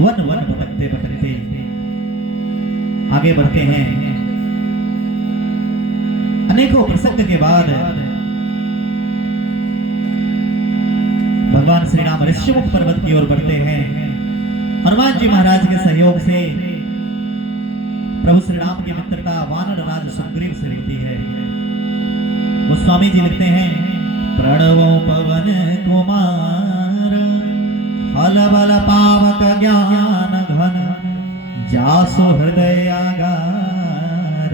One one भटकते भटकते आगे बढ़ते हैं। अनेकों प्रसंग के बाद भगवान श्री राम ऋषिमुख पर्वत की ओर बढ़ते हैं। हनुमान जी महाराज के सहयोग से प्रभु श्री राम की मित्रता वानर राज सुग्रीव से होती है। गोस्वामी जी लिखते हैं, प्रणवो पवन कुमार हल बल पावक ज्ञान घन जासो हृदय आगार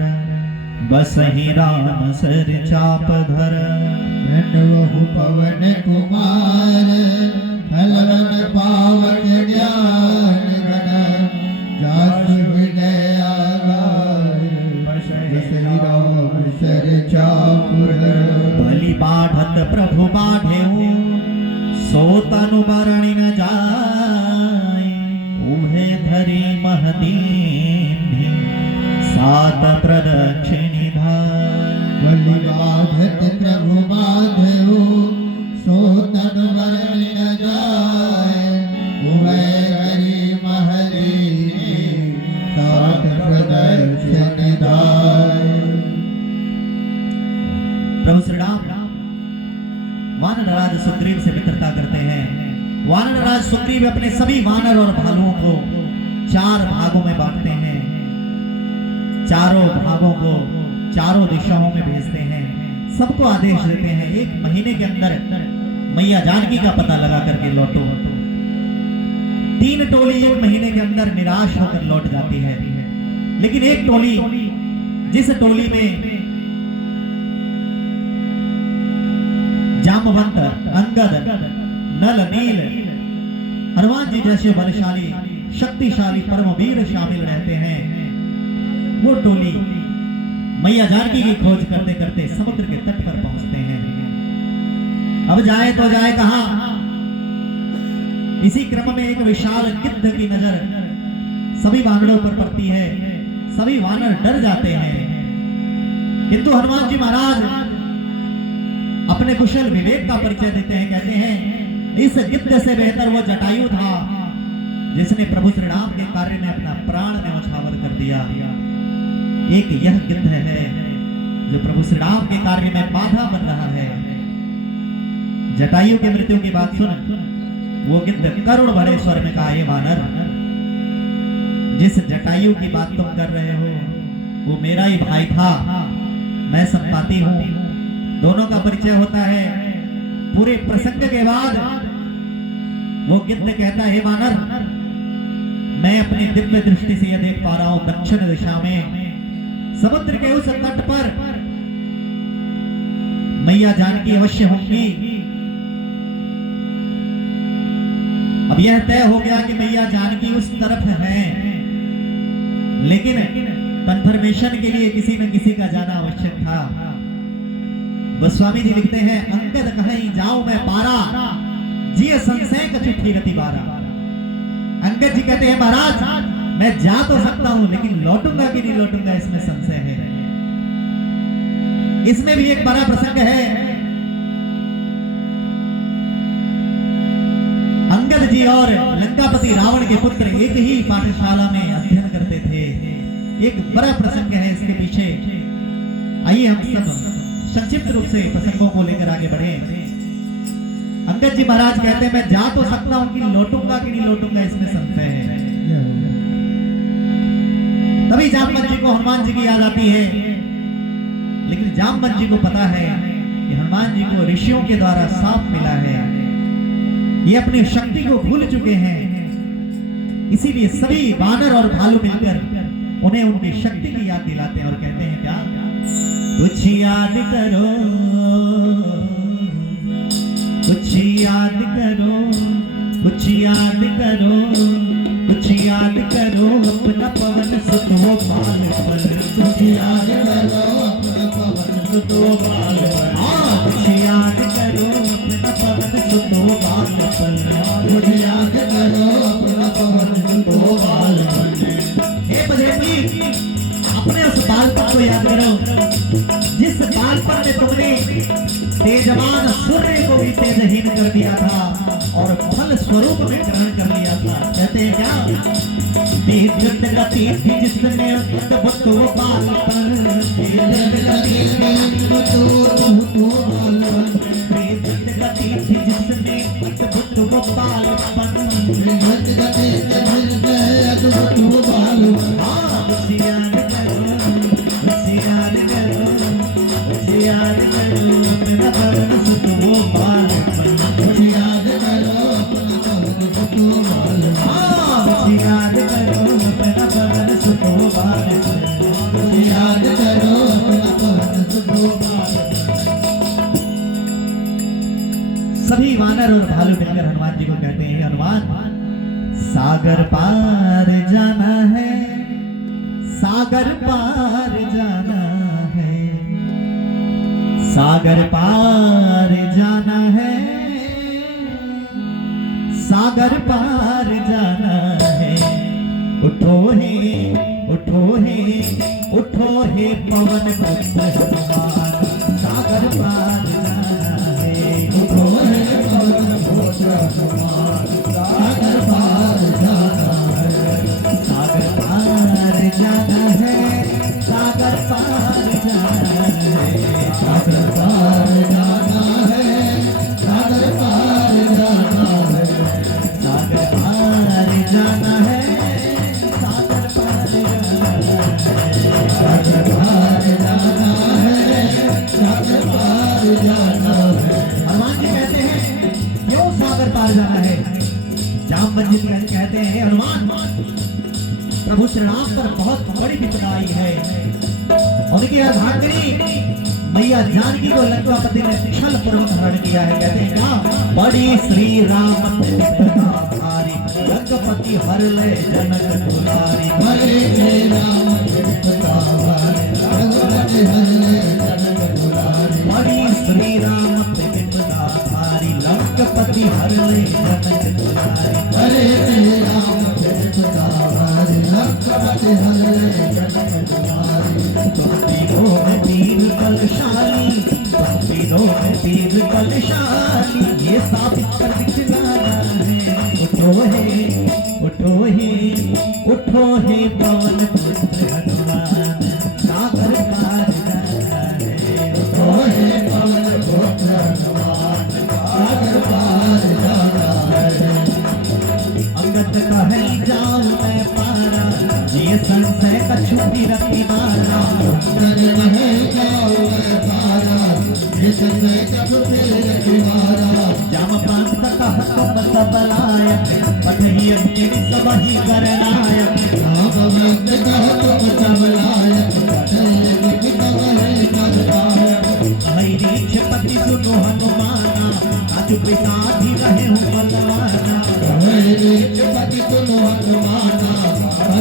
बसहि राम सर चाप धर। प्रणवो पवन कुमार हल बल पावक ज्ञान घन जासो हृदय आगार बसहि राम सर चाप धर। बलि बाढ़त प्रभु बाढ़ेऊ सो तनु बरणी न जाय उहे धरी महदीनी सात प्रदक्षिणी धाय। बलि बाधत प्रभु बाधेऊ सो तनु बरणी न जाय उहे धरी महदीनी सात प्रदक्षिणी धाय। प्रभु श्री राम वानर राज सुग्रीव से मित्रता करते हैं। वानर राज सुग्रीव अपने सभी वानर और भालुओं को 4 भागों में बांटते हैं। चारों भागों को चारों दिशाओं में भेजते हैं। सबको आदेश देते हैं 1 महीने के अंदर मैया जानकी का पता लगा करके लौटो। 3 टोली 1 महीने के अंदर निराश होकर लौट जाती है, लेकिन एक टोली, जिस टोली में जामवंत, अंगद, नल, नील, हनुमान जी जैसे बलशाली शक्तिशाली परमवीर शामिल रहते हैं, वो टोली मैया जानकी की खोज करते करते समुद्र के तट पर पहुंचते हैं। अब जाए तो जाए कहां? इसी क्रम में एक विशाल गिद्ध की नजर सभी वानरों पर पड़ती है। सभी वानर डर जाते हैं, किंतु हनुमान जी महाराज अपने कुशल विवेक का परिचय देते हैं। कहते हैं इस गिद्ध से बेहतर वो जटायु था जिसने प्रभु श्री राम के कार्य में अपना प्राण न्यौछावर कर दिया। एक यह गिद्ध है जो प्रभु श्री राम के कार्य में बाधा बन रहा है। जटायु की मृत्यु की बात सुन वो गिद्ध करुण भरे स्वर में कहा, हे वानर, जिस जटायु की बात तुम कर रहे हो वो मेरा ही भाई था, मैं संपाती हूं। दोनों का परिचय होता है। पूरे प्रसंग के बाद वो गिद्ध कहता है, हे वानर, मैं अपनी दिव्य दृष्टि से यह देख पा रहा हूं दक्षिण दिशा में समुद्र के उस तट पर मैया जानकी अवश्य होंगी। अब यह तय हो गया कि मैया जानकी उस तरफ है, लेकिन कंफर्मेशन के लिए किसी न किसी का जाना आवश्यक था। गोस्वामी जी लिखते हैं, अंगद कहीं जाऊं मैं पारा जिय संशय कछु फिरति बारा। अंगद जी कहते हैं, महाराज मैं जा तो सकता हूं, लेकिन लौटूंगा कि नहीं लौटूंगा इसमें संशय है। इसमें भी एक बड़ा प्रसंग है। अंगद जी और लंकापति रावण के पुत्र एक ही पाठशाला में अध्ययन करते थे। एक बड़ा प्रसंग है इसके पीछे। आइए हम सब संक्षिप्त रूप से प्रसंगों को लेकर आगे बढ़े। अंगद जी महाराज कहते हैं, मैं जा तो सकता हूं कि लौटूंगा कि नहीं लौटूंगा इसमें संशय है। तभी जामवंत जी को हनुमान जी की याद आती है, लेकिन जामवंत जी को पता है कि हनुमान जी को ऋषियों के द्वारा साफ मिला है, ये अपनी शक्ति को भूल चुके हैं। इसीलिए सभी वानर और भालू मिलकर उन्हें उनकी शक्ति की याद दिलाते हैं और कहते हैं, क्या कुछ याद करो, कुछ याद करो, कुछ याद करो, कुछ याद करो अपना पवन सुत हो बाल पर। कुछ याद करो अपना पवन सुत हो बाल पर। कुछ याद करो अपना पवन सुत हो बाल पर। कुछ याद करो अपना पवन सुत हो बाल पर। हे बजरंगी, अपने उस बालपन को याद करो जिस बालपन में तुमने तेजवान सूर्य को भी तेजहीन कर दिया था और फल स्वरूप में ग्रहण कर लिया था। कहते हैं क्या, विद्युत गति थी जिसमें अद्भुत बालपन, विद्युत गति थी जिसमें अद्भुत बालपन, होशियार करो, होशियार करो, होशियार करो मेरा भवन सुख वो बालपन, होशियार करो अपना भवन सुख वो बालपन, होशियार करो अपना भवन सुख वो बालपन। सभी वानर और भालू मिलकर हनुमान जी को कहते हैं, हनुमान सागर पार जाना है, सागर पार जाना है, सागर पार जाना है, सागर पार जाना है। उठो हे, उठो हे, उठो हे पवन पुत्र हनुमान, सागर पार जाना है। उठो हे पवन पुत्र हनुमान, सागर पार जाना है, सागर पार जाना है, सागर पार जाना है, सागर पार जाना है, सागर पार जाना है, सागर पार जाना है, सागर पार जाना है, सागर पार जाना है, सागर पार जाना है। हनुमान जी कहते हैं क्यों सागर पार जाना है? जामवंत जी कहते हैं, हनुमान प्रभु श्री राम पर बहुत बड़ी विपदा आई है, उनकी अर्धांगिनी मैया जानकी को लंकापति ने छल पूर्वक हरण किया है। कहते हैं क्या, बड़ी श्री राम विपदा भारी, लंकापति हर ले जनक दुलारी, बड़ी श्री राम विपदा भारी, लंकापति हर ले जनक दुलारी, बड़ी श्री राम विपदा भारी, लंकापति हर ले जनक दुलारी, बड़ी श्री राम विपदा भारी, लंकापति हर ले जनक दुलारी। तुम तीनों में वीर बलशाली, तुम तीनों में वीर बलशाली, ये साबित कर दिखलाना है। उठो हे, उठो हे, उठो हे पवन पुत्र हनुमान, सागर पार जाना है। उठो हे पवन पुत्र हनुमान, सागर पार जाना है। अंगद कहे जाऊं मैं पारा, ये संशय कछुपी रखी मारा, अंगद कहे जाऊं मैं पारा, ये संशय कछुपी रखी मारा। जामवंत कहा तुम सब लायक, पठही अपने सब ही करनायक, जामवंत कहा तुम सब लायक, पठही अपने सब ही करनायक। कही रीछपति सुनो हनुमाना, चुप साधी रहे हो बलवाना, कही रीछपति सुनो हनुमाना,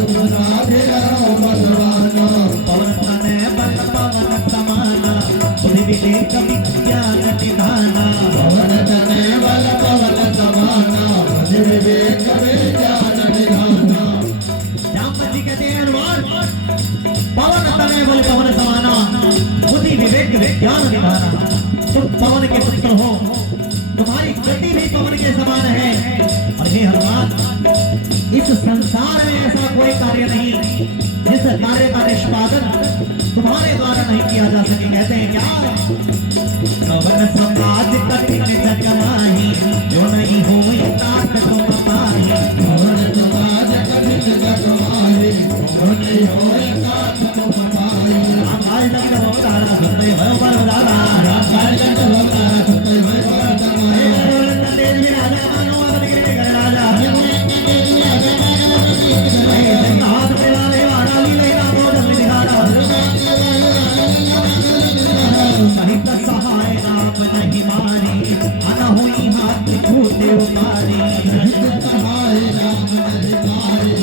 चुप साधी रहे हो बलवाना। पवन तनय बल पवन समाना, बुद्धि विवेक विज्ञान निधाना, पवन तनय बल पवन समाना, बुद्धि विवेक विज्ञान निधाना। जामवंत जी कहते हैं, हनुमान पवन तनय बल पवन समाना, बुद्धि विवेक विज्ञान निधाना। तुम पवन के पुत्र हो, तुम्हारी गति भी पवन के समान है। और हे हनुमान, इस संसार में ऐसा कोई कार्य नहीं जिस कार्य का निष्पादन तुम्हारे द्वारा नहीं किया जा सके। कहते हैं क्या, पवन समाज कठिन जग माही, जो नहीं हो तात तुम पाही, पवन समाज कठिन जग माही, जो नहीं हो तात तुम पाही। आकाश जग अवतारा सुनते भय बलदारा, आकाश जग अवतारा सुनते भय बलदारा। सहाय राम नहीं मारी, अनहुई हाथ छूटे उतारी, सहाय राम नहीं मारी,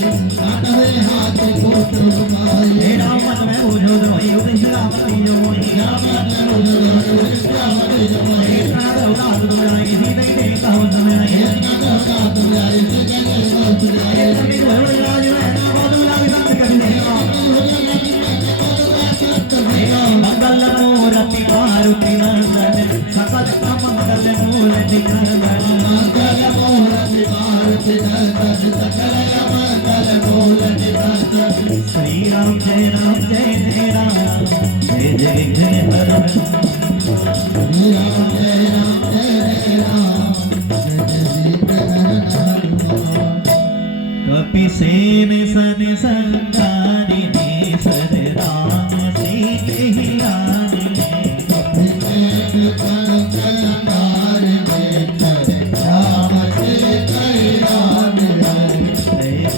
अनहुई हाथ छूटे उतारी। हे राम में उजो रोई उदिश राम दियो मोहि, राम में उजो रोई उदिश राम दियो मोहि। प्राण उदास दुराई सी नहीं देखा हो समय, प्राण उदास दुराई सी नहीं देखा हो समय। सभी भरुण राज है ना बहुत राज संत करने का, मंगल मूर्ति मारुति नंदन, सकल मंगल मूर्ति नंदन, मंगल श्री राम जय राम जय जय जय हर कपि सेन सन संकारिणी सद राम सीते ही आनी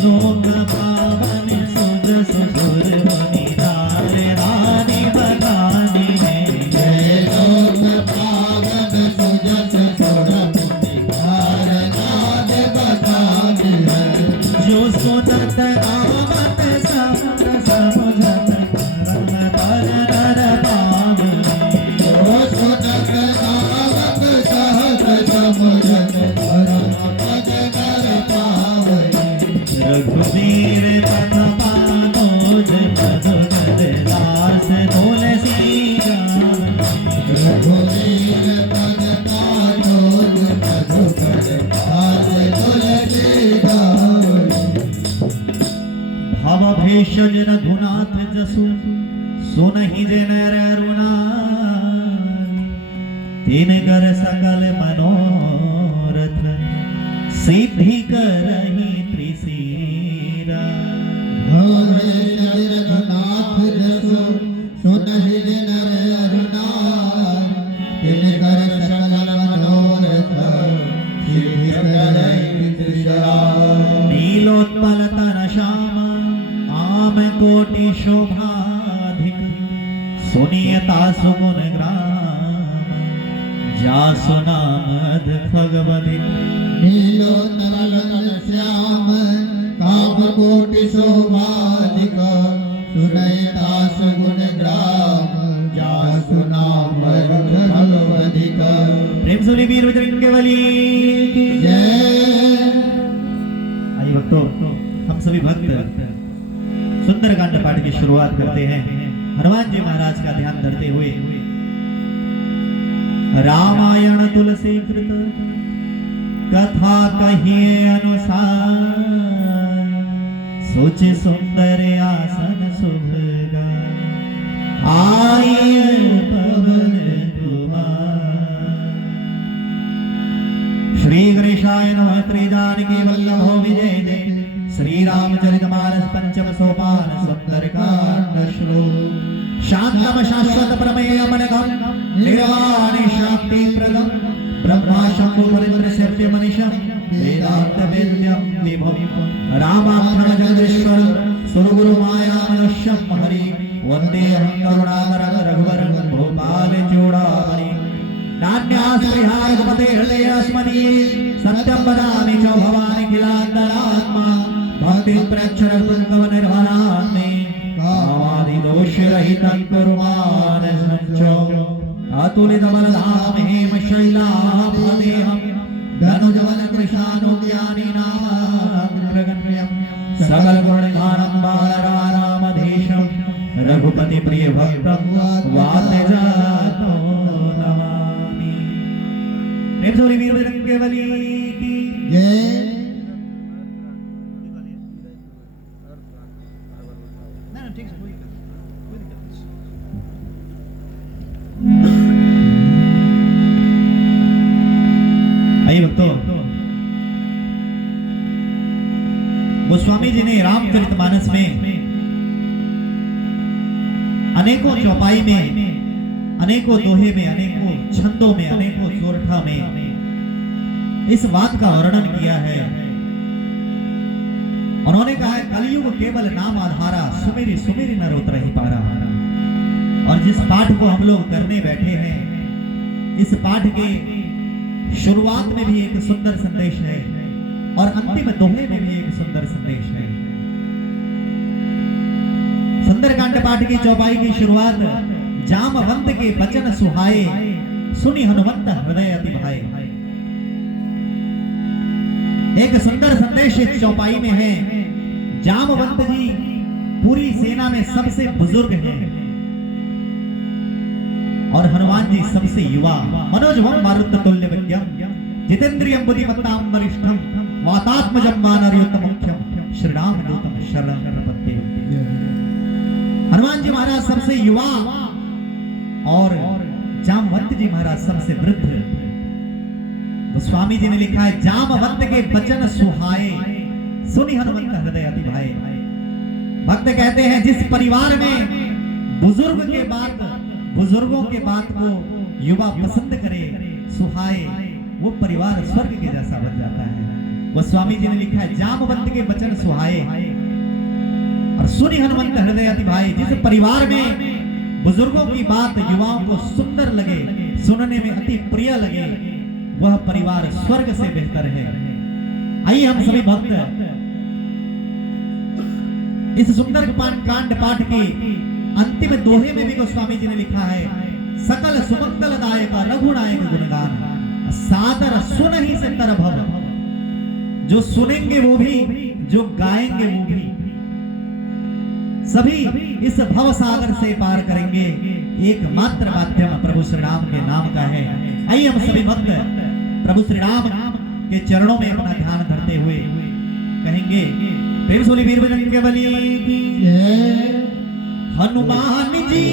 लोक पावन सुध सुधुर मुनि धार रानी बगानी जो सुनत आवत समझत परम पर नर रघुवीर पथ पानोज मधुकर दास तुलसी भव भेषज रघुनाथ जसु सुनहि जन रुना तीन कर सकल मनोरथ सिद्धि करहि त्रिशिरा नीलोत्पल तन श्याम आम कोटि शोभाधिक सुनियता सुगुण ग्राम जासु नामद भगवती श्याम काम कोटि शोभाधिक सुनयता सुगुण ग्राम जासु नाम भगवधिक। प्रेम से वीर बजरंग बली की जय। आइए भक्तों, हम सभी भक्त सुंदरकांड पाठ की शुरुआत करते हैं हनुमान जी महाराज का ध्यान धरते हुए। रामायण तुलसी कृत कथा कहिए अनुसार सोच सुंदर आसन सुभगा आए पवन कुमार। श्री गणेशाय नमः। त्रिजानकी वल्लभो विजय जय श्री रामचरितमानस पंचम सोपान सुंदरकांड श्लोक। शांतम शाश्वत प्रमेयमनघम निर्वाणि शांति प्रदम ब्रह्मा शंभु परित्र सत्य मनीषम वेदांत वेद्यम विभुम रामाखंड जगदीश्वर सुरगुरु माया मनुष्यम हरि वंदे हम करुणाकर रघुवर भोपाल चूड़ामणि नान्यास्त्रिहार गोपते हृदय स्मनि सत्यम वदामि च भवानि किलांतरात्मा भक्ति प्रक्षर पुंगव निर्भरामि कामादि दोष रहित कुर्वाण संचो अतुलित बलधाम हेम शैलाभदेहं धनुजवन कृशानु ज्ञानी नामाग्रगण्यं सकल गुण गानम बालरामाधीशं रघुपति प्रिय भक्तं वातजातो नमामि। प्रेम से वीर बजरंग बली की जय। आइए भक्तों, गोस्वामी जी ने रामचरितमानस में अनेकों चौपाई में, अनेकों दोहे में, अनेकों छंदों में, अनेकों सोरठा में इस बात का वर्णन किया है। उन्होंने कहा है कलयुग केवल नाम आधारा सुमेरी सुमेरी न रोत रही पारा। और जिस पाठ को हम लोग करने बैठे हैं, इस पाठ के शुरुआत में भी एक सुंदर संदेश है और अंतिम दोहे में भी एक सुंदर संदेश है। सुंदरकांड पाठ की चौपाई की शुरुआत जामवंत के वचन सुहाए सुनि हनुमंत हृदय अति भाए। एक सुंदर संदेश इस चौपाई में है। जामवंत जी पूरी सेना में सबसे बुजुर्ग हैं और हनुमान जी सबसे युवा। मनोजवम मारुततुल्य विद्यम जितेंद्रियम बुद्धिमत्ताम वरिष्ठम वातात्मजम वानरयोत्तम मुख्यम श्रीराम दूतम शरण प्रपत्ति। हनुमान जी महाराज सबसे युवा और जामवंत जी महाराज सबसे वृद्ध। गोस्वामी जी ने लिखा है, जामवंत के वचन सुहाए, सुनी हनुमंत हृदय अति भाए। भक्त कहते हैं, जिस परिवार में बुजुर्गों के बात को युवा पसंद करे, सुहाए, वो परिवार स्वर्ग के जैसा बन जाता है। गोस्वामी जी ने लिखा है, जामवंत के वचन सुहाए और सुनी हनुमंत हृदय अति भाए। जिस परिवार में बुजुर्गों की बात युवाओं को सुंदर लगे, सुनने में अति प्रिय लगे, वह परिवार स्वर्ग से बेहतर है। आइए हम सभी भक्त इस सुंदर कांड पाठ के अंतिम दोहे में भी गोस्वामी जी ने लिखा है, सकल सुमंगल दायक रघुनायक गुणगान, सादर सुन ही से तर भव। जो सुनेंगे वो भी, जो गाएंगे वो भी, सभी इस भव सागर से पार करेंगे। एकमात्र माध्यम प्रभु श्री राम के नाम का है। आइए हम सभी भक्त प्रभु श्री राम के चरणों में अपना ध्यान धरते हुए कहेंगे, प्रेम सोली वीर बजरंग के बली की जय। हनुमान जी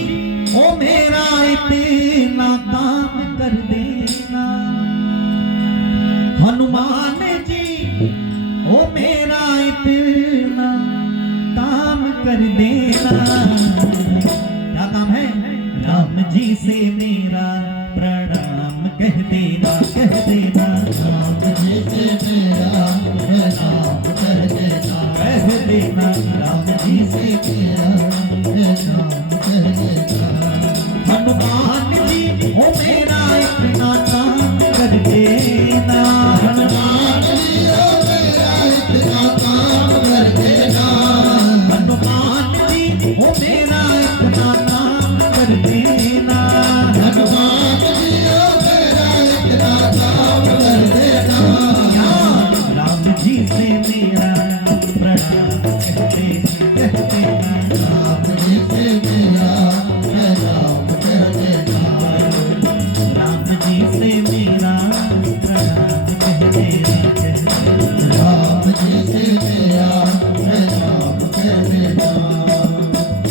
ओ मेरा इतना काम कर देना, हनुमान जी ओ मेरा इतना काम कर देना। क्या काम है? राम जी से मेरा प्रणाम कह देना, कह देना। राम जी से मेरा प्रणाम कर देना, कह देना। राम जी से मेरा प्रणाम कर देना। हनुमान जी ओ मेरा इतना काम कर देना, हनुमान जी ओ मेरा इतना काम कर देना, हनुमान जी ओ मेरा इतना काम कर देना। हनुमान जी ओ मेरा इतना काम कर देना। राम जी से मेरा प्रणाम कह देना, राम जी से मेरा प्रणाम कर देना, राम जी से मेरा प्रणाम कह देना। राम जी से मेरा प्रणाम कर देना।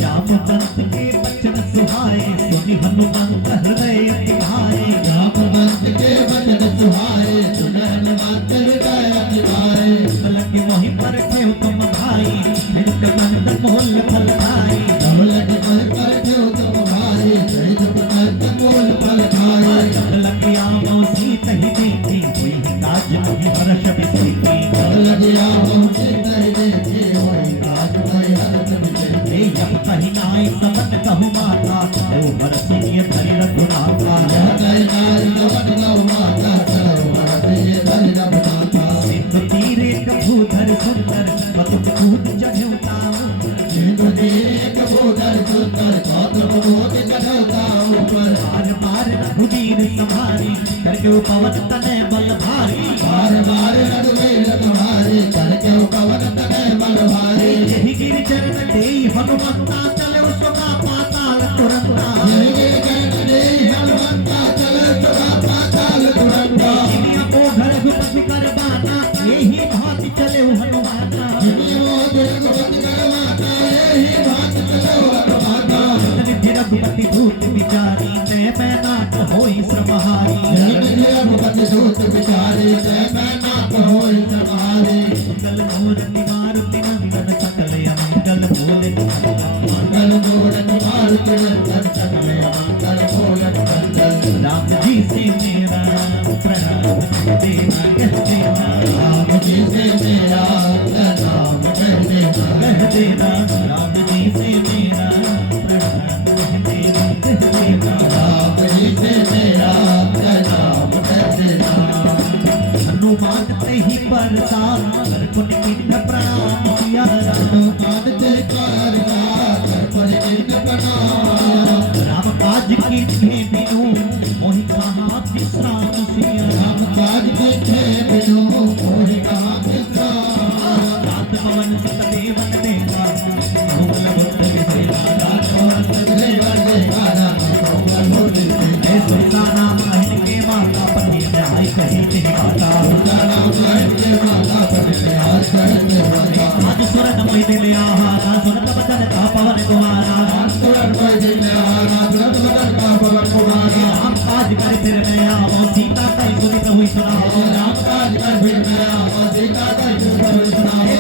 जामवंत के वचन सुहाए, सुनी हनुमंत हृदय अति भाए। जामवंत के वचन सुहाए, सुन हनुमंत हृदय अति भाए। फलक मोहि पर थे तुम भाई, फिर कमंद मोल फल खाई। कमलक मोहि पर थे तुम भाई, फिर कमंद मोल फल खाए। फलक आमो सीत ही देखी, हुई काज मोहि हर्ष बिसेकी। कमलक आमो सीत ही देखी, हुई काज मोहि हर्ष बिसेकी। यह कही नाई समन कहु माता, ओ बरसिए धरि रघुनाथा। यह कही नाई समन कहु माता, ओ बरसिए धरि रघुनाथा। सिंधु तीरे कभूधर सुंदर, पतुक कूद चढ़ेउ ताऊ। सिंधु तीरे कभूधर सुंदर, पतुक कूद चढ़ेउ ताऊ। बार बार रघुवीर संहारी, करके पवन तनय बल भारी। बार बार रघुवीर संहारी, करके पवन तनय बल भारी। यही गिर चरण देई हनुमंता, चले सुगा पाताल तुरंता। यही गिर चरण देई हनुमंता, चले सुगा पाताल तुरंता। जिमिया को घर रघुपति कर बाना, यही भांति चले हनुमाना। जिमिया को रघुपति कर बाना, यही भांति चले हनुमाना। निधि रघुपति धूत विचारी, मैं नाट होई श्रमहारी। निधि रघुपति धूत विचारी, मैं नाट होई श्रमहारी। मंगल मूर्ति मारुति नंदन, सकल अमंगल बोले। मंगल मूर्ति मारुति नंदन, सकल अमंगल बोले नंदन। राम जी से मेरा प्रणाम कह देना, कह देना। राम जी से मेरा प्रणाम कर देना, कह देना। राम जी से मेरा प्रणाम कह देना, कह देना। राम जी से मेरा प्रणाम कर देना। हनुमान ते ही परसा, कर पुन किन्न प्रणाम किया। हनुमान ते परसा, कर पुन किन्न प्रणाम। राम काज कीन्हे बिनु, मोहि कहा विश्राम सिया। राम काज कीन्हे बिनु, मोहि कहा विश्राम। रात पवन सुत देवन देवा, भूल बुद्ध विसेवा। रात पवन सुत देवन देवा, भूल बुद्ध विसेवा। सुरता नाम कहन के माता, पति न्याय कही ते माता। सुरता नाम कहन के माता, पति न्याय कही ते माता। आज सुरत मोहि दिलिया, कुमारा तुरंत कोई दिन में आया तुरंत बदन का पवन कुमारा राम काज कर फिर मैं आओ सीता कई सुनी प्रभु सुनाओ राम काज कर फिर मैं आवा सीता का सुन सुनाओ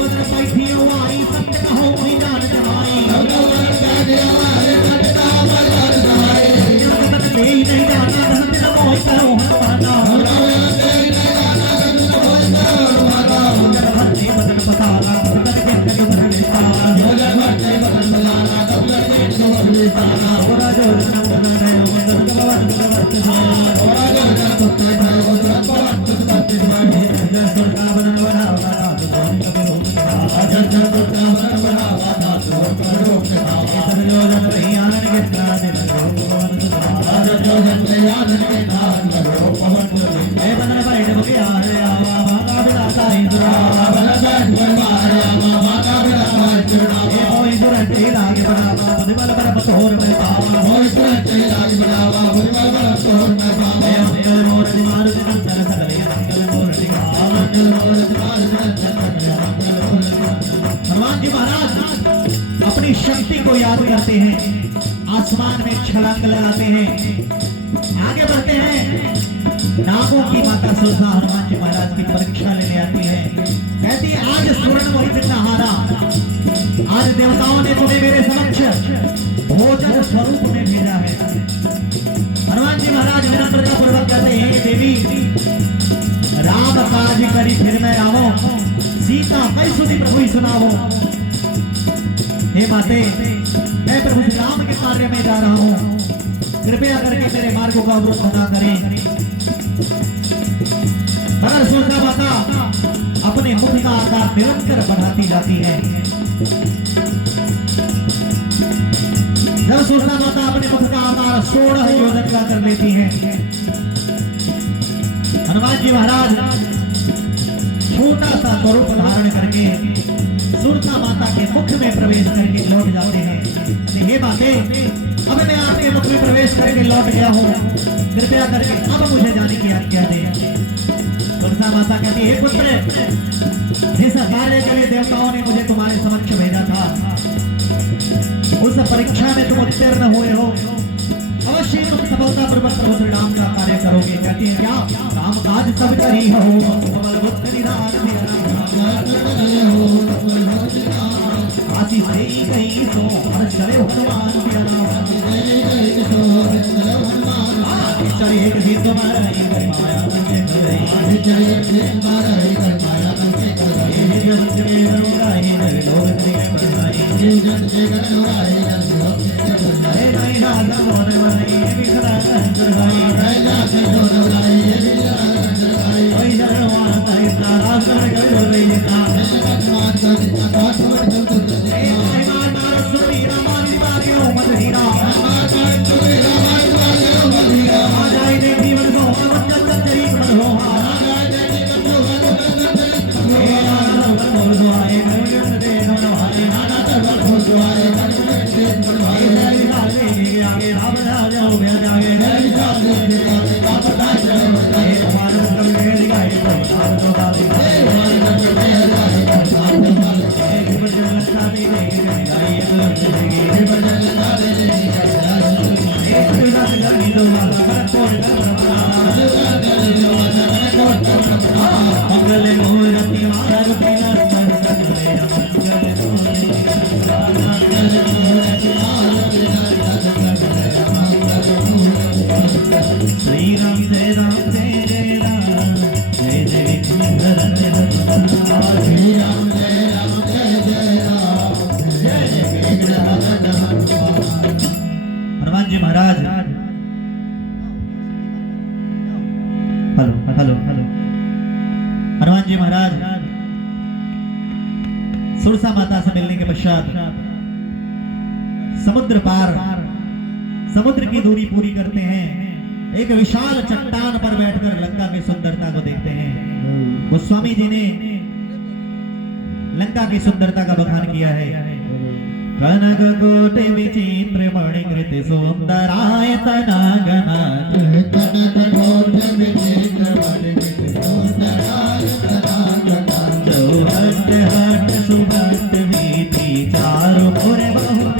बदन बैठियो आई सत्य कहो मोहि जान जमाई भगवान का हमारे कटका बदन सहाय जगत ले नहीं जाना धन न मोहि करो हनुमाना भगवान दे नहीं जाना कभी न होई तो माता जगत भक्ति बदन बताना भगत के कयो धन लेता भोजन भक्ति बदन बनाना कब लगे तो अगली साला ओरा जो न बदन है बदन भगवान भगवत है और जगत तो ते भाई वो तुरंत पवन तुझ भक्ति भाई जय सुरता बदन बनावा भगवान कभी रोक ना जग जग का मन बनावा था तो करो के नावा सब जो जन नहीं आनंद के प्राण भगवान सुना जग जो जन के आनंद के नाम करो पवन तुझ हे बदन बैठ मुके आरे आवा माता बिलाता इंद्रा बल बैठ कर मारे आवा माता बिना मार चुड़ा हे होई दुरंते लागे बनावा मुझे बल पर बतोर में पावा होय तुरंत लाग बनावा बुलबुल बल तोड़ में पावे हे मंगल मोर मारु दिन चल सकले मंगल मोर दिखावा हनुमान जी महाराज अपनी शक्ति को याद करते हैं आसमान में छलांग लगाते हैं आगे बढ़ते हैं नागों की माता सुरसा हनुमान जी महाराज की परीक्षा लेने आती है कहती है आज स्वर्ण मोहित न हारा आज देवताओं ने तुम्हें मेरे समक्ष भोजन स्वरूप में भेजा है हनुमान जी महाराज विनम्रता पूर्वक कहते हैं हे देवी राम काज करी फिर मैं आवो सीता कई सुधी प्रभु सुनावो हे माते मैं प्रभु श्री राम के कार्य में जा रहा हूँ कृपया करके मेरे मार्गों का अवरोध अदा करें मगर सुरसा माता अपने मुख का आकार निरंतर बढ़ाती जाती है जब सुरसा माता अपने मुख का आकार 16 योजन का कर लेती है हनुमान जी महाराज छोटा सा स्वरूप धारण करके सुरसा माता के मुख में प्रवेश करके लौट जाते हैं हे माते अब मैं आपके मुख में प्रवेश करके लौट गया हूँ कृपया करके अब मुझे जाने की आज्ञा दे सुरसा माता कहती है हे पुत्र जिस कार्य के लिए देवताओं ने मुझे तुम्हारे समक्ष भेजा था उस परीक्षा में तुम उत्तीर्ण हुए हो अवश्य तुम सफलतापूर्वक प्रभु श्री राम का कार्य करोगे कहती है क्या काम काज सब करी हो कमल बुद्ध निधान आशीष दे गई सो हर्ष करे हनुमान प्यारा चल एक दिन तुम्हारी माया मुझे करई हे जन के गरुड़ाई नर लोक के बधाई हे नहीं राजा मोर बधाई बिखरा कंचर भाई ओई जरवा ताई तारा कर गयो रे नेता हे मेहमान नार सुरी रामानी बागियो मत हीरा आ जाए दे जीवन को मंजल चरी पर हो हे मोर दुआए गयो दे नवाले नाना चल हो दुआए आगे राम राजा हो गया जागे मंगल मूर्ति मारुति श्री राम जय राम जय जय राम जय जय विष्णुधर श्री राम जय राम जय जय राम जय जय हनुमान जी महाराज hello hello hello Hanuman ji महाराज सुरसा माता से मिलने के पश्चात समुद्र पार समुद्र की दूरी पूरी करते हैं एक विशाल चट्टान पर बैठकर लंका की सुंदरता को देखते हैं गोस्वामी जी ने लंका की सुंदरता का बखान किया है कनक कोटि विचित्र मणिकृत सुंदराय तनागना कनक कोटि विचित्र मणिकृत सुंदराय तनागना हट हट सुभट वीथी चारों ओर बहु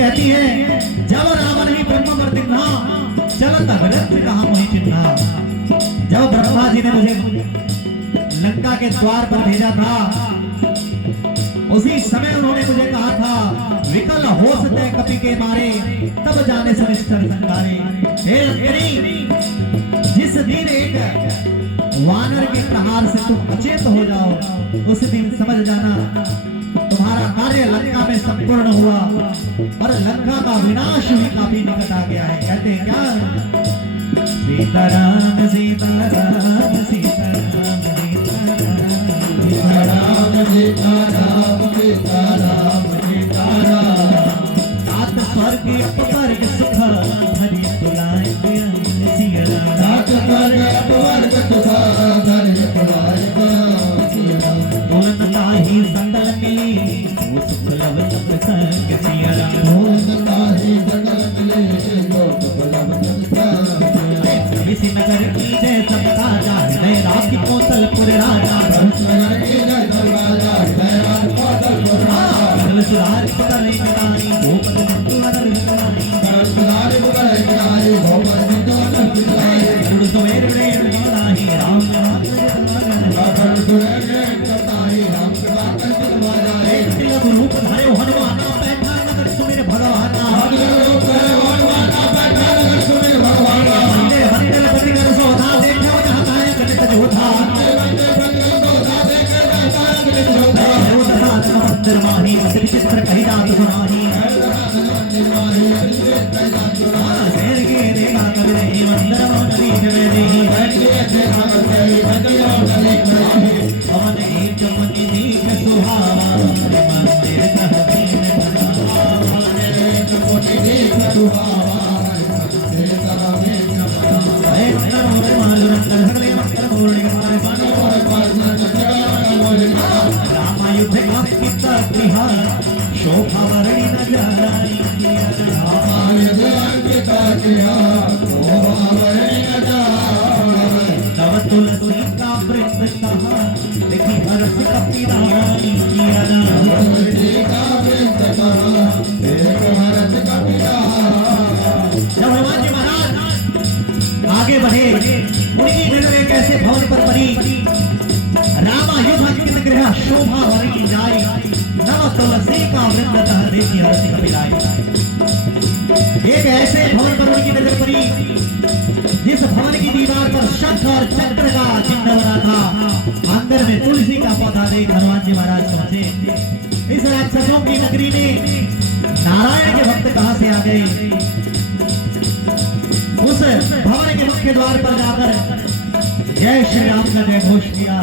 कहती है जब रावण ही ब्रह्म पर दिखना चलत अग्रथ कहा मोहि चिन्हा। जब ब्रह्मा जी ने मुझे लंका के द्वार पर भेजा था उसी समय उन्होंने मुझे कहा था विकल होश तय कपि के मारे तब जाने सनिष्ठर संगारे। हे लंकनी, जिस दिन एक वानर के प्रहार से तुम अचेत हो जाओ उस दिन समझ जाना तुम्हारा कार्य लंका में संपूर्ण हुआ और लंका का विनाश भी काफी निकट आ गया है। कहते हैं क्या, सीताराम सीताराम सीताराम सीताराम सीताराम सीताराम सीताराम। सात स्वर्ग अपवर्ग सुख हरि बुलाए सिया राम। सात स्वर्ग अपवर्ग सुख हरि बुलाए सिया राम। तुरंत ताहि संदल मिली वो सुख लव सब संग सिया राम। तुरंत ताहि संदल मिली वो सुख लव सब संग। इसी नगर की जय सब राजा हृदय राखी कौशलपुर राजा। नगर की जय सब राजा हृदय राखी कौशलपुर राजा। सकल सुधार पुतर पिताई गोपद सिंधु अनल पिताई। सकल सुधार पुतर पिताई गोपद सिंधु अनल पिताई। गुरु सुमेर प्रेम गौराही राम नाम सकल सुमेर प्रेम गौराही राम कृपा कंचन बजाए। तिलक रूप धरे हनुमान बैठा नगर सुमेर भगवान। तिलक रूप धरे हनुमान बैठा नगर सुमेर भगवान। वंदे वंदे पति कर सोधा देखा जाता है गणित जोधा। वंदे वंदे सोधा देखा जाता है गणित जोधा। मंदिर माही अति विचित्र कही जात सुनाही। शेर के देखा कभी नहीं मंदिर नदी में नहीं। पवन एक मुनि दीप सुहावा मंदिर कहती रामायुध शोभा वर्णि न जाई। तव तुलसी का वृंद कहा देखी हर्ष कपि राई। जब हनुमान जी महाराज आगे बढ़े उनकी नजर एक ऐसे भवन पर पड़ी रामायुध गृह शोभा वर्णि जाई। नव तुलसी का वृंद कहा देखी हर्ष कपि राई। एक ऐसे भवन पर उनकी नजर पड़ी जिस भवन की दीवार पर शंख और चक्र का चिन्ह बना था। अंदर में तुलसी का पौधा देख हनुमान जी महाराज पहुंचे। इस राक्षसों की नगरी में नारायण के भक्त कहां से आ गए। उस भवन के मुख्य द्वार पर जाकर जय श्री राम का जय घोष किया।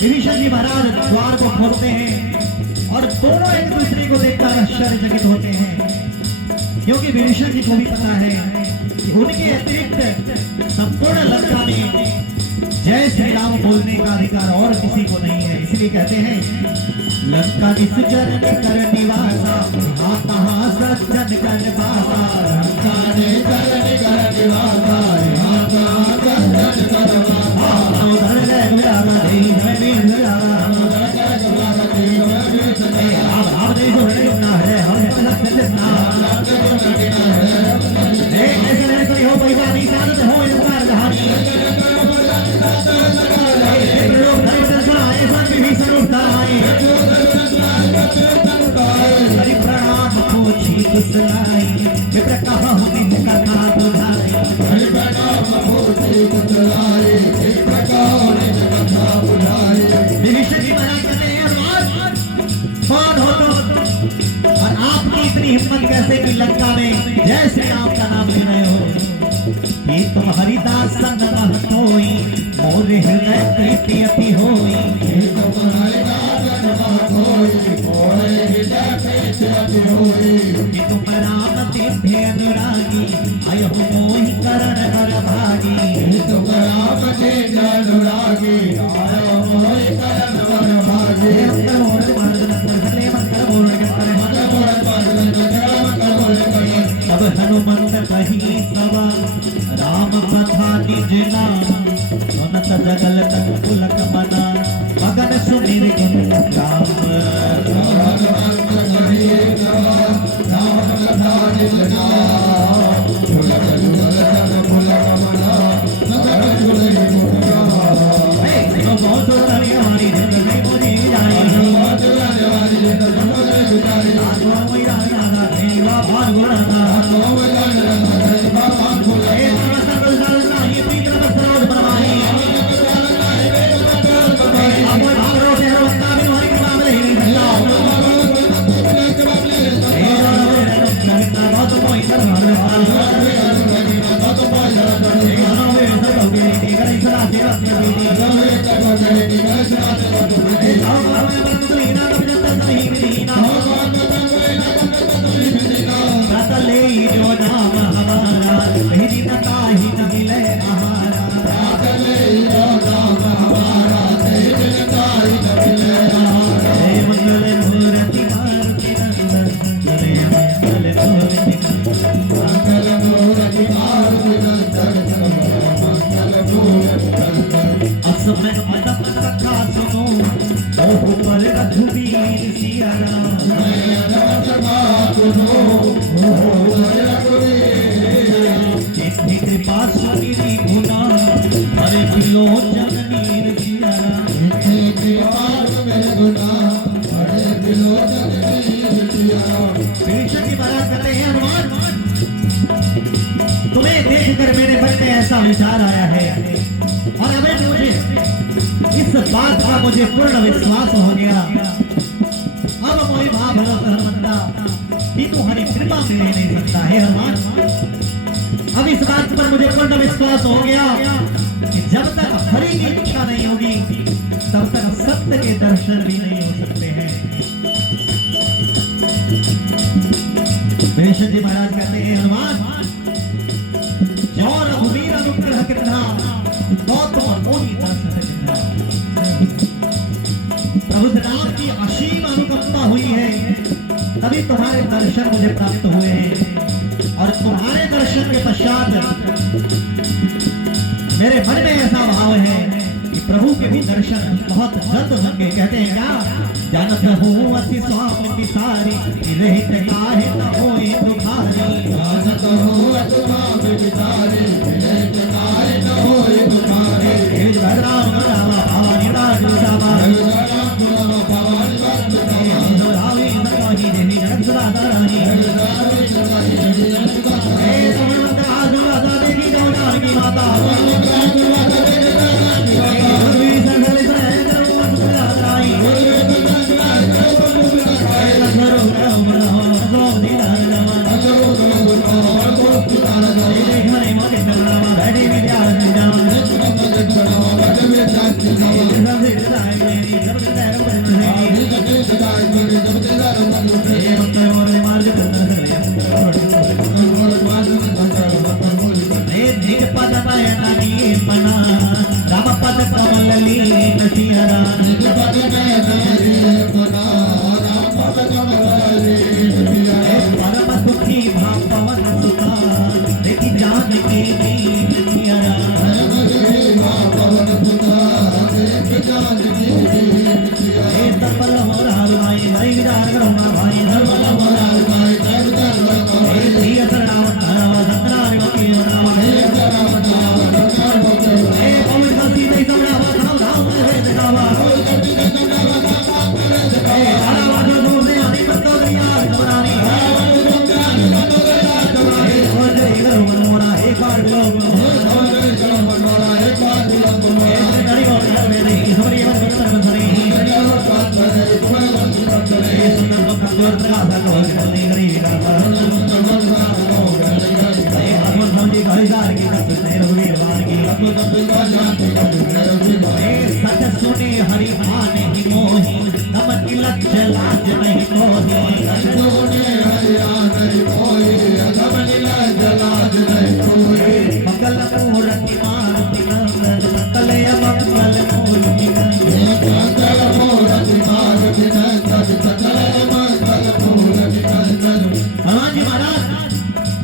विभीषण जी महाराज द्वार को खोलते हैं और दोनों एक दूसरे को देखकर आश्चर्यचकित होते हैं, क्योंकि विभीषण जी को भी पता है कि उनके अतिरिक्त संपूर्ण लंका में जय श्री राम बोलने का अधिकार और किसी को नहीं है। इसलिए कहते हैं लंका निश्चर कर निवासा कहाँ सज्जन कर पासा। लंका निश्चर कर निवासा उधर ले गया मैं भी आप देखो ना है हम ऐसे नहीं हो पैसा नहीं चाहते हो इंतजार कहानी लोग घर दर्शन आए सन विभीषण उठता आए हरि प्रणाम पूछी कुशलाई मित्र कहा हमें कथा बुझाई। हरि प्रणाम पूछी कुशलाई मित्र कहा हमें कथा बुझाई। विभीषण जी महाराज कहते हैं कौन हो तुम और आपकी इतनी हिम्मत कैसे कि लंका में जय श्री राम का नाम ले रहे हो। ये तुम हरिदास संग न होई मोर हृदय प्रीति अति होई। ये तुम हरिदास संग न होई मोर हृदय प्रीति अति होई। ये तुम राम तीर्थ अनुरागी आयो मोहि करण कर भागी। ये तुम राम तीर्थ अनुरागी आयो मोहि करण कर भागी। मंगल मोर मंगल मंगल मोर मंगल तब हनुमंत कही सवा राम कथा निज नाम सुनत जगल कंकुलक मना मगन सुमिर गुण राम। हनुमंत कही सवा बहुत हमारी जिंदगी मुझे जाए तुम्हें देखकर मेरे मन में ऐसा विचार आया है और अब मुझे इस बात का मुझे पूर्ण विश्वास हो गया। अब मोहि भाव हनुमंता कि तुम्हारी कृपा मेरे नहीं सकता है हनुमान। अब इस बात पर मुझे पूर्ण विश्वास हो गया कि जब तक हरि की इच्छा नहीं होगी तब तक सत्य के दर्शन भी नहीं हो सकते हैं। बेशक जी महाराज कहते हैं हनुमान जौन रघुवीर अनुग्रह कितना गौतम मोहि दर्शन कितना। प्रभु राम की असीम अनुकंपा हुई है तभी तुम्हारे दर्शन मुझे प्राप्त हुए हैं और तुम्हारे दर्शन के पश्चात मेरे मन में ऐसा भाव है कि प्रभु के भी दर्शन बहुत जल्द होंगे। कहते हैं क्या जानत हूँ अति स्वामी पिसारी रहित काहे न होए दुखारी। जानत हूँ अति स्वामी पिसारी रहित काहे न होए दुखारी। राम राम भवानी राज रामा रावी सकाही देवी जगत सुराता रानी हे सोमनाथ राजू राधा देवी जौनार की माता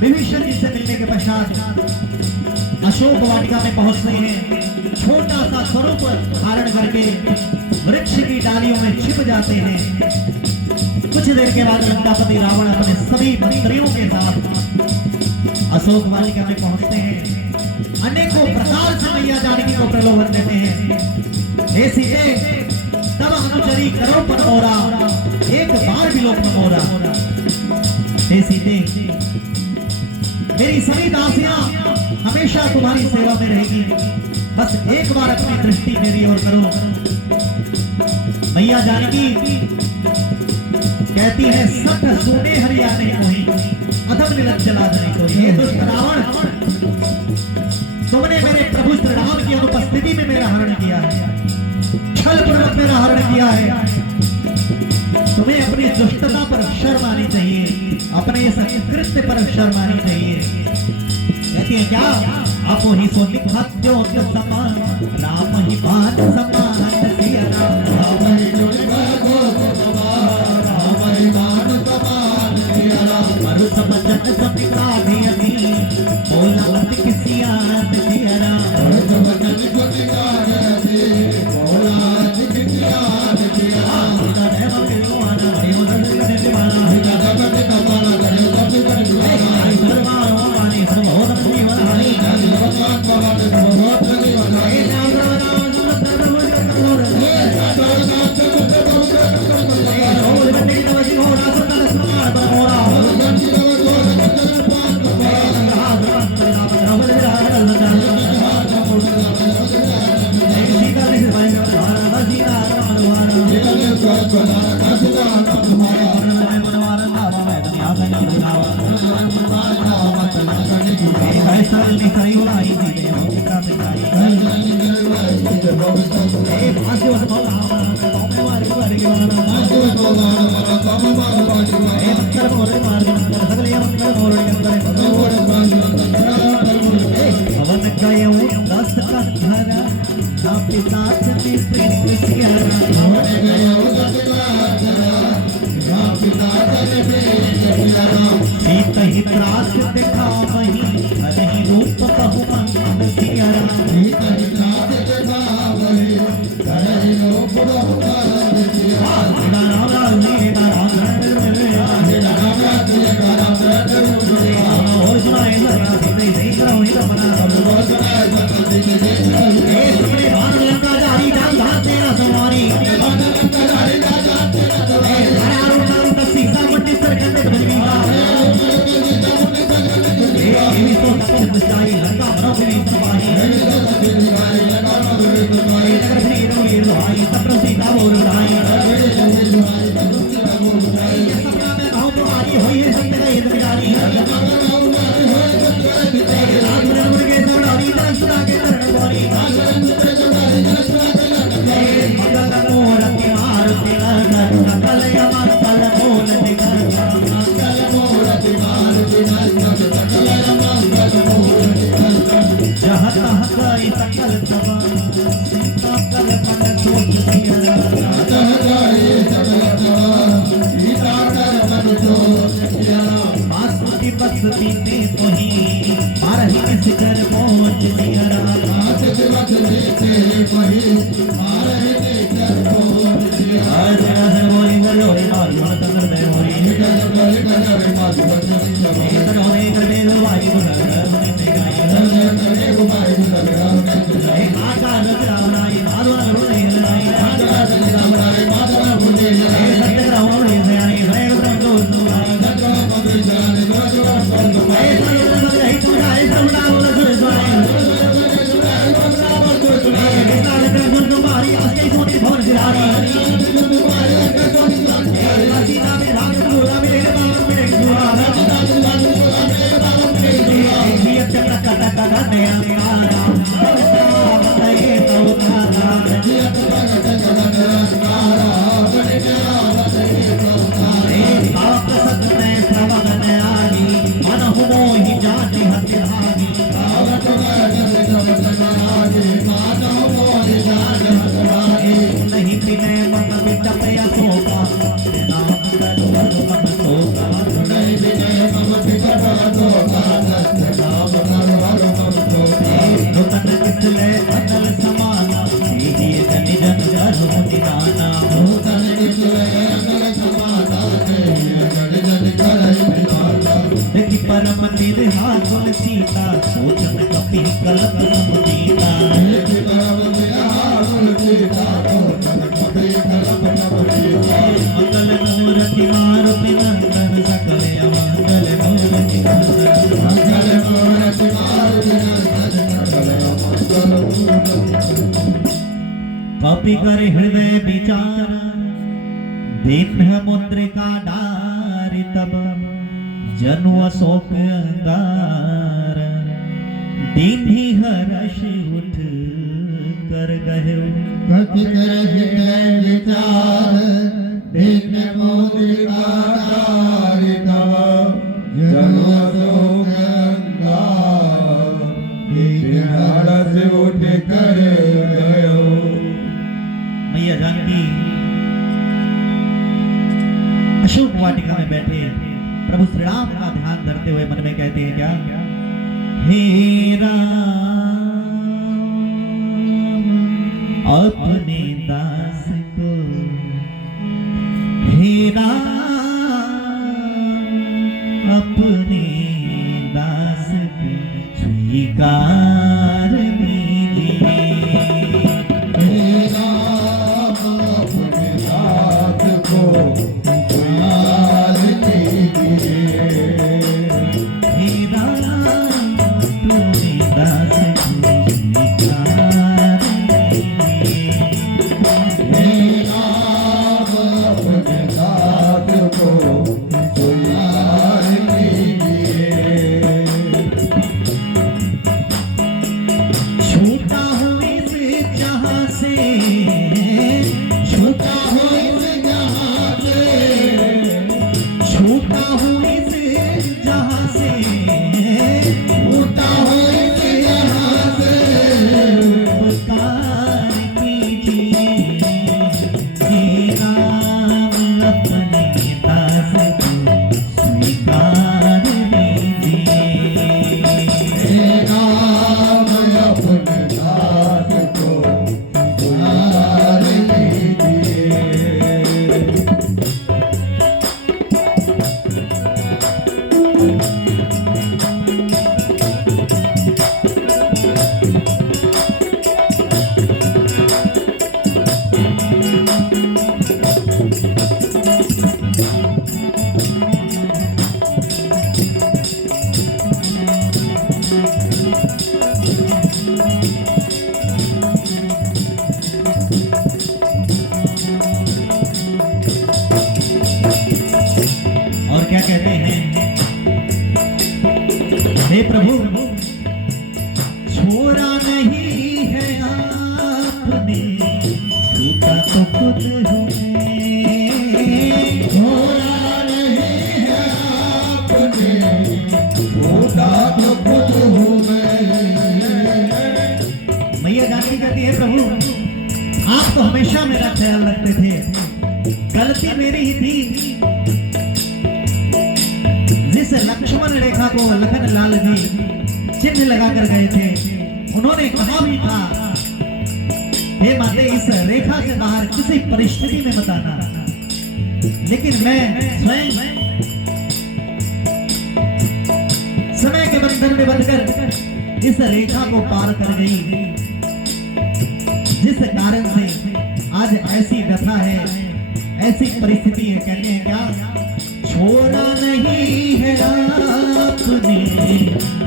विभीषण जी से मिलने के पश्चात अशोक वाटिका में पहुंचते हैं। छोटा सा स्वरूप धारण करके वृक्ष की डालियों में छिप जाते हैं। कुछ देर के बाद लंकापति रावण अपने सभी मंत्रियों के साथ अशोक वाटिका में पहुंचते हैं। अनेकों प्रकार से मैया जानकी को प्रलोभन देते हैं। हे सीते, तब अनुचरी करो पनमोरा, एक बार भी लोक मनमोरा। हे सीते, मेरी सभी दासियां हमेशा तुम्हारी सेवा में रहेगी, बस एक बार अपनी दृष्टि मेरी ओर करो। मैया जानकी कहती है, सठ सोने हरियाणे मोही, अधम निलज जला धनी को। ये दुष्ट रावण, तुमने मेरे प्रभु श्री राम की अनुपस्थिति में मेरा हरण किया है, छल पूर्वक मेरा हरण किया है। तुम्हें अपनी दुष्टता पर शर्म आनी चाहिए, अपने इस कृत्य पर शर्म आनी चाहिए। कहती है क्या? आप ही सो लिखत्यो समान, राम ही बात समान सिया राम। राम ही लिखत्यो समान, राम ही बात समान सिया राम। मरु सब जन सब काधियती, बोला मत किसी आत सिया राम। मरु सब जन सब काधियती, बोला मत किसी आत सिया राम। सीता देव के दुआरा, हरिओ दर्शन के दीवाना, सीता देव के दुआरा, हरिओ दर्शन के दीवाना। आई सर्वान वाणी सर्वोदम जीवन हरि, भगवान भगवान सर्वोदम जीवन हरि। हे राम राम राम सुमत प्रभु जगत हे राम राम राम सुमत प्रभु जगत। हे ओम गंडे नवसी हो राम सतल समान बनोरा। गंडे नवसी हो राम सतल समान बनोरा। हाथ राम राम राम राम राम सीता ने भाई हमारा सीता राम द्वारा। सीता ने द्वारा सीता राम द्वारा। सीता ही त्रास दिखा वही, नहीं रूप बहुमन सिया राम। सीता ही त्रास दिखा वही, नहीं रूप बहुमन सिया राम। राम राम सीता राम राम राम और सुनाए सदा सीते नहीं करो ही अपना और सुनाए सदा सीते नहीं करो। ए सुने भान लंका जारी जान घाट तेरा सवारी, भान लंका जारी जान घाट तेरा सवारी। हरा रूप का सीसा मट्टी सर कंधे बजरी एवी तो तक बचाई लंका भरोगी सवारी। लंका भरोगी सवारी नगर श्री रोई रोई सब सीता बोल रही। ये सपना में भाव तुम्हारी हुई है सब तेरा ये बिचारी। रात में मुर्गे सौड़ी तरह सुना के तरन बोली, मगन मोरती मारती नगर सकल यमन कल मोरती नगर। सकल मोरती मारती नगर सकल यमन कल मोरती नगर। जहाँ तहाँ गई सकल जवान, सीता कर मन सोच सिया राम। जहाँ गई सकल जवान, सीता कर मन सोच सिया राम। बासुकी बसती ने कोही, मारही किस कर पहुँच सिया राम। बासुकी बसती ने कोही, मारही किस कर पहुँच सिया राम। जरा से बोली गलोरी मारी मत कर दे होरी, जरा बोली गलोरी मारी मत कर दे होरी। इधर होने कर दे भाई गुजर मुझे गाई, इधर करे भाई गुजर गाई। आका रचरावनाई माधुरा रुने लाई, आका रचरावनाई माधुरा रुने लाई। सत्य रावण ये सयानी सैन ब्रह्मो सुनाई, सत्य मंदिर जाने ब्रह्मो सुनाई। ऐसा ये सब रही तुम्हारे समना बोल सुनाई, ऐसा लेकर सुन तुम्हारी असली सोनी भवन सिरारी। सीता में धाम पूरा मेरे बाप मेरे गुआ, ये चक्कर कटा कटा नया नया ये तो तारा। ये चक्कर कटा कटा नया बाप सत में प्रभन आगी, मन हो ही जाति हत्यागी। बाप नहीं पीने मन बिटपया सोका, नाम कलवर मन सोका। नहीं पीने मन बिटपया सोका, नाम कलवर मन सोका। नूतन किसले अनल समाना, ये जन जन जन मुनि दाना। नूतन किसले अनल समाना, तेरे हाथों में सीता सोचन कपि कलप समझीता एक तरफ तेरा हाथ सीता सोचन कपि कलप समझीता मंगल मूर्ति मारुति नंदन सकल अमंगल मूर्ति नंदन मंगल मूर्ति मारुति नंदन सकल अमंगल मूर्ति कपि कर हृदय विचार दीन मुद्रिका डारि तब जनु अशोक अंगार दीन्ही हर्ष उठ कर गहे कपि कर हृदय विचार दीन मुद्रिका डारि तब जनु अशोक अंगार दीन हर्ष उठ कर गयो। मैया जानकी अशोक वाटिका में बैठे प्रभु श्री राम का ध्यान धरते हुए मन में कहते हैं क्या, हे राम अपने दास को, हे राम अपने दास को स्वीकार लीजिए। हे राम अपने दास को स्वीकार कीजिए। हे राम अपने दास को स्वीकार लीजिए। हे राम अपने दास को स्वीकार कीजिए। छूटा हूँ इस जहाँ से, छूटा हूँ इस जहाँ से, छूटा हूँ इस जहाँ से, छूटा हूँ इस जहाँ से। उपकार कीजिए। हे राम अपने दास को स्वीकार लीजिए। हे राम अपने दास को स्वीकार कीजिए। और क्या कहते हैं, हे प्रभु छोड़ा नहीं है आपने, छूटा तो खुद हमें। छोड़ा नहीं है आपने, छूटा तो खुद हूँ मैं। मैया जानकी कहती है प्रभु आप तो हमेशा मेरा ख्याल रखते थे, गलती मेरी ही थी। जिस लक्ष्मण रेखा को लखन लाल जी चिन्ह लगाकर गए थे, उन्होंने कहा भी था हे माते इस रेखा से बाहर किसी परिस्थिति में बताना, लेकिन मैं स्वयं समय के बंधन में बंधकर इस रेखा को पार कर गई, जिस कारण से आज ऐसी व्यथा है, ऐसी परिस्थिति है। कहते हैं क्या, छोड़ा नहीं है आपने,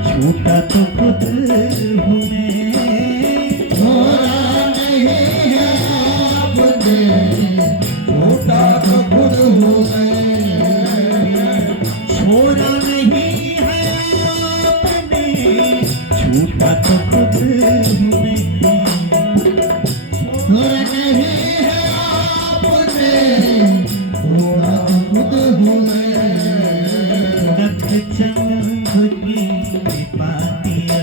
छूटा तो खुद हूँ मैं। छोड़ा नहीं है आपने, छूटा तो खुद हूँ मैं। छोड़ा नहीं है आपने, छूटा तो खुद हूँ मैं। छोड़ा नहीं है आपने, छूटा तो खुद हूँ मैं। नख चंद की पातिया,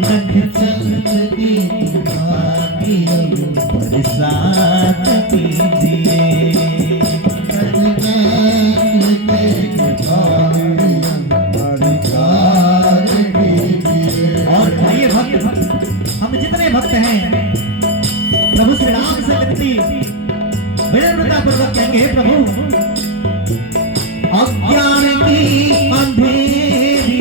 नख चंद की पातिया, बरसात कीजिए। और ये भक्त, हम जितने भक्त हैं प्रभु श्री राम से विनती विनम्रता पूर्वक कहेंगे, हे प्रभु अज्ञान की अंधेरी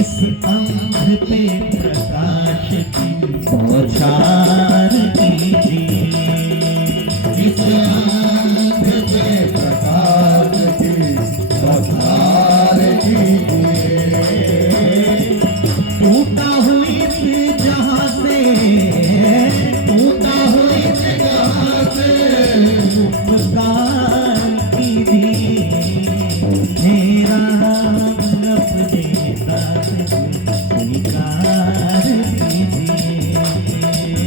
इस अंध पे प्रकाश की बौछार कीजिए। इस अंध पे प्रकाश की बौछार कीजिए। टूटा हुई थी जहाँ से, टूटा हुई जगह से उपकार कीजिए। मेरा अपने दास स्वीकार कीजिए।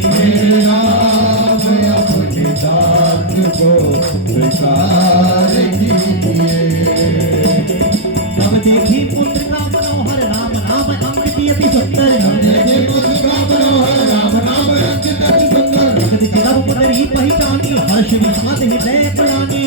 मेरा अपने दास को स्वीकार कीजिए। तब देखी पुत्र का मनोहर राम नाम अमृत अति सुंदर। जय पुत्र का मनोहर राम नाम अंकित अति सुंदर। जब पुत्री पहचानी हर्ष विषाद हृदय पुरानी।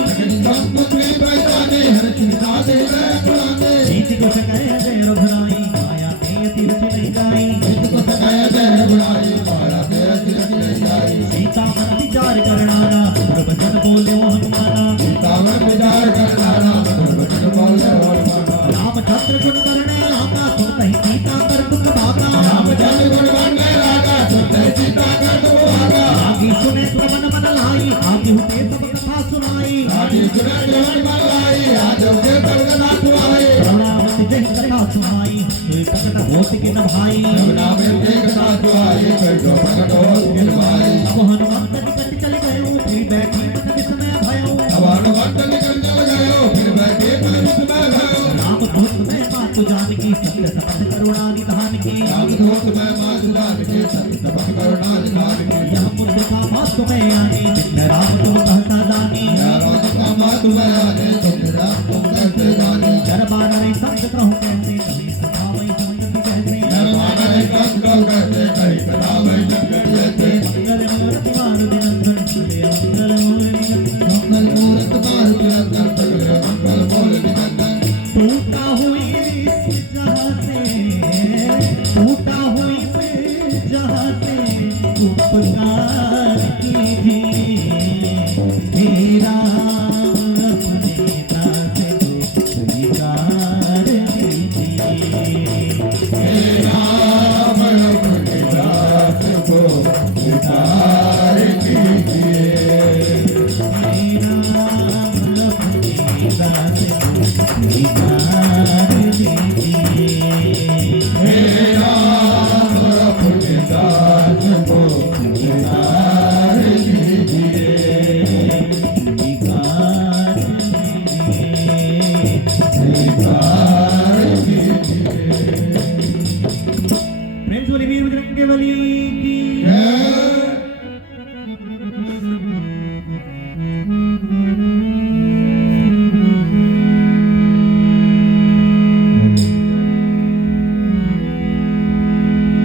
पुत्री पहचाने हर्ष विषाद हृदय पुराने। नीति को सकय जय रघुराई माया के अति रच नहीं जाई। नीति को सकय जय रघुराई माया के अति रच नहीं जाई। सीता मन विचार करनारा गुरबचन बोले वो हनुमाना। सीता मन विचार करनारा गुरबचन बोले वो हनुमाना। रामचंद्र गुण करने लागा सुनत ही सीता कर दुख भागा। रामचंद्र गुण करने लागा सुनत ही सीता कर दुख भागा। आगे सुने सुमन मन लाई आगे हुए सब कथा सुनाई। आगे सुने सुमन मन लाई आगे हुए सब कथा सुनाई। करुणावती जय कथा सुनाई सोई प्रकट होत के न भाई। करुणावती जय कथा सुनाई सोई प्रकट होत के न भाई। अब हनुमंत निकट चल गयो फिर बैठी मन विस्मय भयो। अब हनुमंत निकट चल गयो फिर बैठे मन विस्मय भयो। राम दूत में मातु जानकी सत्य समझ करुणा निधान की। राम दूत में मातु जानकी सत्य समझ करुणा निधान की। यह पुत्र का मातु में आने जिन राम तो कहता जानी। राम का मातु में आने जिन राम को कहते जानी। दरबार में संत कहूँ कैसे कभी सभा में संगति कहते। दरबार में संत कहूँ कैसे कहीं सभा में संगति कहते। मंगल मूर्ति मारुति नंदन चले मंगल मूल निकंदन। मंगल मूर्त मारुति नंदन चले मंगल मूल निकंदन। टूटा हुई इस जहाँ से, टूटा हुई इस जहाँ से उपकार कीजिए। मेरा अपने दास को स्वीकार कीजिए। मेरा अपने दास को स्वीकार कीजिए। मेरा अपने दास को स्वीकार कीजिए। मेरा अपने दास को स्वीकार कीजिए। स्वीकार कीजिए। प्रेम से बोलिए वीर बजरंग बली की जय।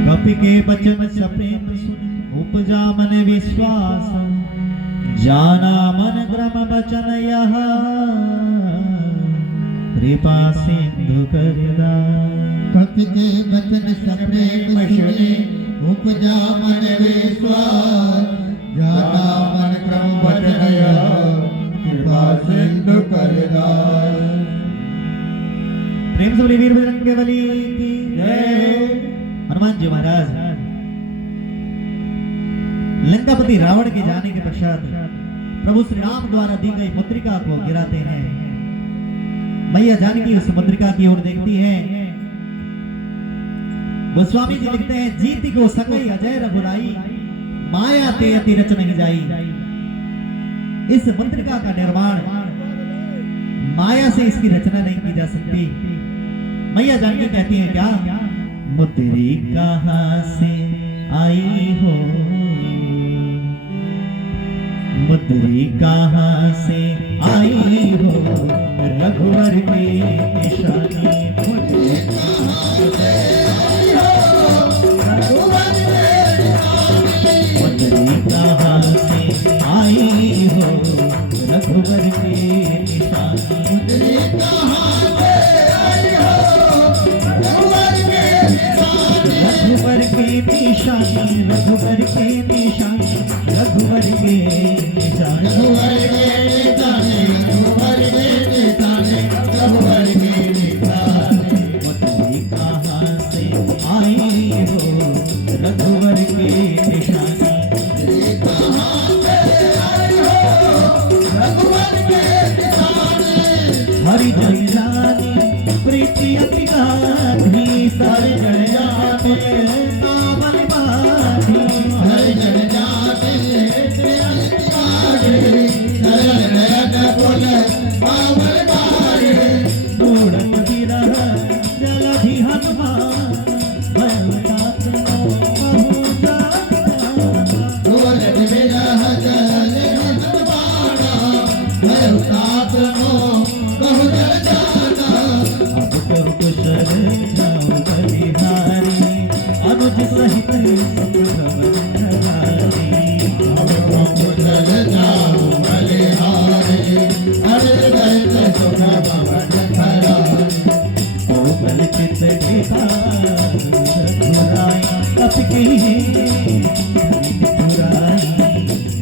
कपि के बचन सप्रेम सुन उपजा मन विश्वास। जाना मन ग्रम बचन यह कृपा सिंधु करदा। कपि के बचन सप्रेम सुने उपजा मन विश्वास। जाना मन क्रम बचन यह कृपा सिंधु करदास। प्रेम से बोलिए वीर बजरंग बली की जय। हनुमान जी महाराज लंकापति रावण के जाने के पश्चात प्रभु श्री राम द्वारा दी गई मुद्रिका को गिराते हैं। मैया जानकी उस मुद्रिका की ओर देखती है। गोस्वामी जी लिखते हैं जीती को सकई अजय रघुराई माया ते अति रच नहीं जाई। इस मुद्रिका का निर्माण माया से इसकी रचना नहीं की जा सकती। मैया जानकी कहती हैं क्या मुद्री कहाँ से आई हो। मुद्री कहाँ से आई हो रघुवर की निशानी। मुद्री कहाँ से आई हो रघुवर की निशानी। मुद्री कहाँ से आई हो रघुवर की निशानी। मुद्री कहाँ से आई हो रघुवर की निशानी। रघुवर की निशानी रघुवर की निशानी रघुवर के निशानी। रघुवर के निशानी रघुवर के निशानी रघुवर के निशानी। मुद्री कहाँ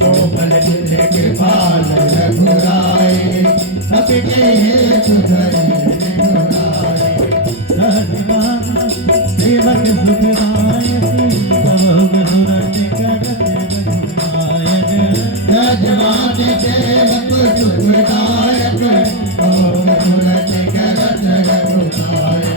कोमल तुझे कृपाल रघुराई सबके हेतु धरे रघुराई सेवक यजमान सेवक सुखदायक ओम सुरत करत रघुराई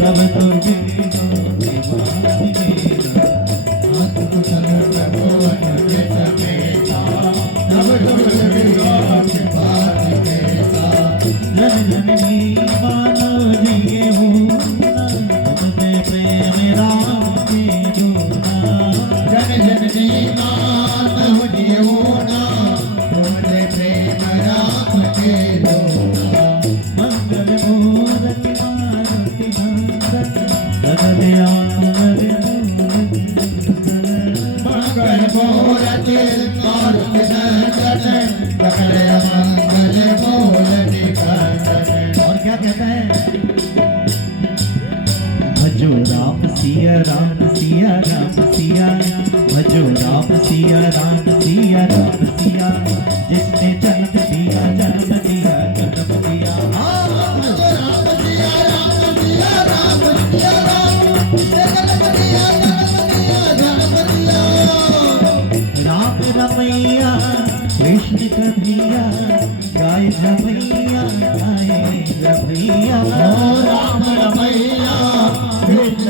तब तो जननी मानव जिए हूँ तुमसे प्रेम राम के दूना जननी मानव जीवोना तुमने प्रेम राम के दोना मंगल मूर्ति मारुति नंदन गगनयान मंगल मूर्ति मारुति नंदन सकल मंगल मूर्ति कंदन। और क्या कहता है भजो राम सिया राम सिया राम सिया भजो राम सिया राम सिया राम सिया जिसने जन्म दिया जन्म दिया जन्म दिया राम सिया राम सिया राम सिया राम जन्म दिया जन्म दिया राम रमैया कृष्ण कन्हैया गाय रमैया गाय रमैया राम रमैया कृष्ण